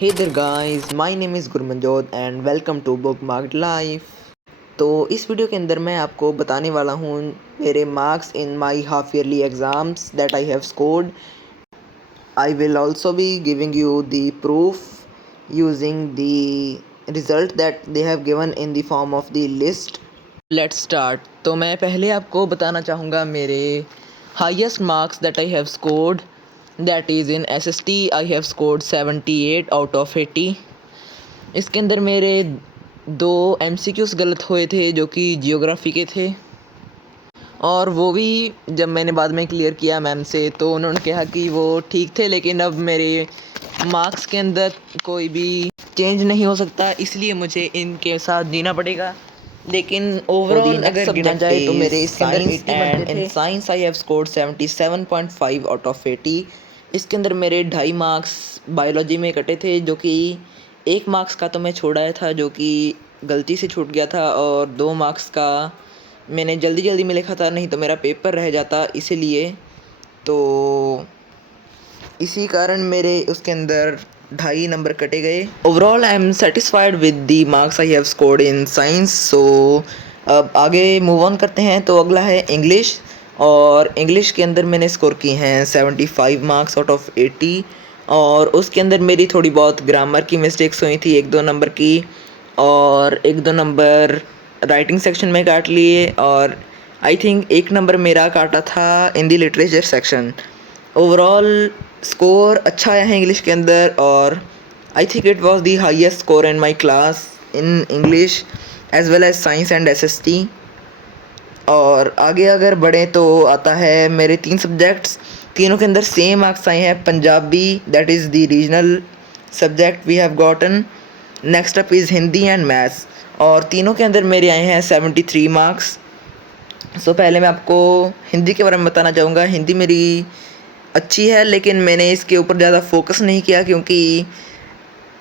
Hey there guys, my name is Gurmanjot and welcome to Bookmarked Life। तो इस video के अंदर मैं आपको बताने वाला हूँ मेरे marks in my half yearly exams that I have scored. I will also be giving you the proof using the result that they have given in the form of the list. Let's start. तो मैं पहले आपको बताना चाहूँगा मेरे highest marks that I have scored. That is in SST I have scored 78 out of 80। इसके अंदर मेरे 2 MCQs गलत हुए थे जो कि जियोग्राफी के थे, और वो भी जब मैंने बाद में क्लियर किया मैम से तो उन्होंने कहा कि वो ठीक थे, लेकिन अब मेरे मार्क्स के अंदर कोई भी चेंज नहीं हो सकता, इसलिए मुझे इनके साथ जीना पड़ेगा। लेकिन ओवरऑल अगर गिना जाए तो मेरे इसके अंदर 80 बनते थे। In science I have scored 77.5 out of 80। इसके अंदर मेरे 2.5 मार्क्स बायोलॉजी में कटे थे, जो कि 1 मार्क्स का तो मैं छोड़ाया था जो कि गलती से छूट गया था, और 2 मार्क्स का मैंने जल्दी में लिखा था, नहीं तो मेरा पेपर रह जाता, इसीलिए तो इसी कारण मेरे उसके अंदर 2.5 नंबर कटे गए। Overall I am satisfied with the marks I have scored in science. So अब आगे मूव ऑन करते हैं। तो अगला है इंग्लिश, और इंग्लिश के अंदर मैंने स्कोर की हैं 75 मार्क्स आउट ऑफ 80, और उसके अंदर मेरी थोड़ी बहुत ग्रामर की मिस्टेक्स हुई थी, 1-2 नंबर की, और 1-2 नंबर राइटिंग सेक्शन में काट लिए, और आई थिंक 1 नंबर मेरा काटा था in the literature section. Overall score अच्छा आया है इंग्लिश के अंदर, और I think it was the highest score in my class in English as well as science and SST। और आगे अगर बढ़ें तो आता है मेरे 3 सब्जेक्ट्स, तीनों के अंदर सेम मार्क्स आए हैं। Punjabi that is the regional subject we have gotten. Next up is Hindi and maths, और तीनों के अंदर मेरे आए हैं 73 मार्क्स। सो पहले मैं आपको हिंदी के बारे में बताना चाहूँगा। हिंदी मेरी अच्छी है, लेकिन मैंने इसके ऊपर ज़्यादा फोकस नहीं किया, क्योंकि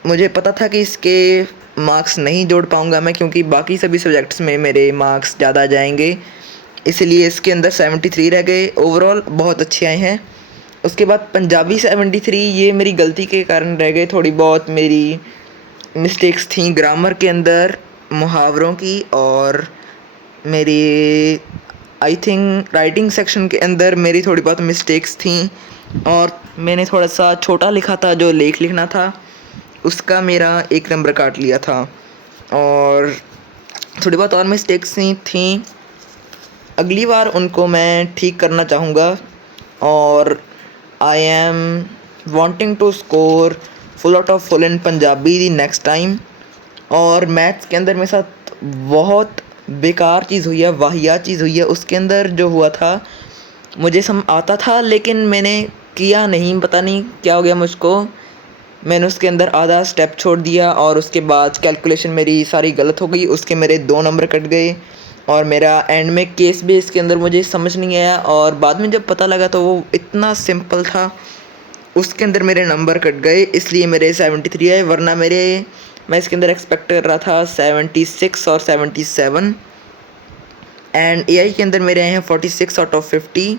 मुझे पता था कि इसके मार्क्स नहीं जोड़ पाऊँगा मैं, क्योंकि बाकी सभी सब्जेक्ट्स में मेरे मार्क्स ज़्यादा जाएंगे, इसलिए इसके अंदर 73 रह गए। ओवरऑल बहुत अच्छे आए हैं। उसके बाद पंजाबी 73, ये मेरी गलती के कारण रह गए। थोड़ी बहुत मेरी मिस्टेक्स थी ग्रामर के अंदर, मुहावरों की, और मेरी आई थिंक राइटिंग सेक्शन के अंदर मेरी थोड़ी बहुत मिस्टेक्स थी, और मैंने थोड़ा सा छोटा लिखा था जो लेख लिखना था, उसका मेरा 1 नंबर काट लिया था, और थोड़ी बहुत और मिस्टेक्स थी। अगली बार उनको मैं ठीक करना चाहूँगा, और I am wanting to score full out of full in Punjabi the next time. और मैथ्स के अंदर मेरे साथ बहुत बेकार चीज़ हुई है, वाहियात चीज़ हुई है। उसके अंदर जो हुआ था, मुझे सम आता था लेकिन मैंने किया नहीं, पता नहीं क्या हो गया मुझको। मैंने उसके अंदर आधा स्टेप छोड़ दिया, और उसके बाद कैलकुलेशन मेरी सारी गलत हो गई, उसके मेरे 2 नंबर कट गए, और मेरा एंड में केस बेस के अंदर मुझे समझ नहीं आया, और बाद में जब पता लगा तो वो इतना सिंपल था, उसके अंदर मेरे नंबर कट गए, इसलिए मेरे 73 आए, वरना मैं इसके अंदर एक्सपेक्ट कर रहा था 76 और 77। एंड AI के अंदर मेरे आए हैं 46 आउट ऑफ 50।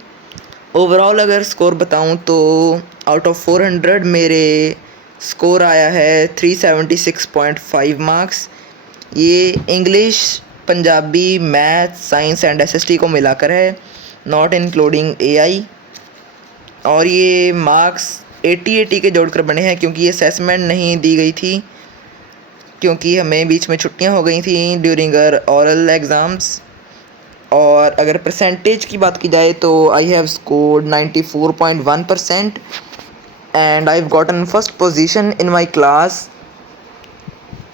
ओवरऑल अगर स्कोर बताऊं तो आउट ऑफ 400 मेरे स्कोर आया है 376.5 मार्क्स। ये English, Punjabi, math, science and SST को मिलाकर है, नॉट इंक्लूडिंग AI। और ये मार्क्स 80-80 के जोड़कर बने हैं, क्योंकि ये असेसमेंट नहीं दी गई थी, क्योंकि हमें बीच में छुट्टियां हो गई थी ड्यूरिंग आवर ओरल एग्ज़ाम्स। और अगर परसेंटेज की बात की जाए तो आई have scored 94.1% and I have gotten first position in my class.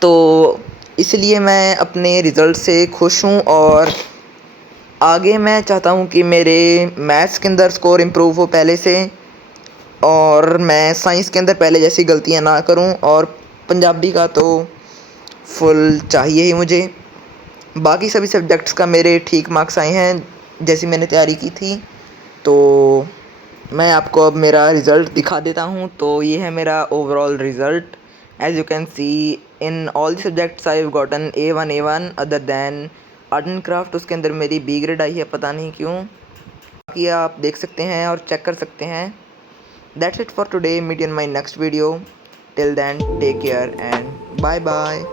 तो इसलिए मैं अपने रिज़ल्ट से खुश हूँ, और आगे मैं चाहता हूँ कि मेरे मैथ्स के अंदर स्कोर इम्प्रूव हो पहले से, और मैं साइंस के अंदर पहले जैसी गलतियाँ ना करूँ, और पंजाबी का तो फुल चाहिए ही मुझे। बाकी सभी सब्जेक्ट्स का मेरे ठीक मार्क्स आए हैं जैसी मैंने तैयारी की थी। तो मैं आपको अब मेरा रिज़ल्ट दिखा देता हूँ। तो ये है मेरा overall result. As you can see in all the subjects I have gotten A1 other than art and craft, उसके अंदर मेरी B ग्रेड आई है, पता नहीं क्यों। बाकी आप देख सकते हैं और चेक कर सकते हैं। That's it for today, meet in my next video. Till then, take care and bye bye.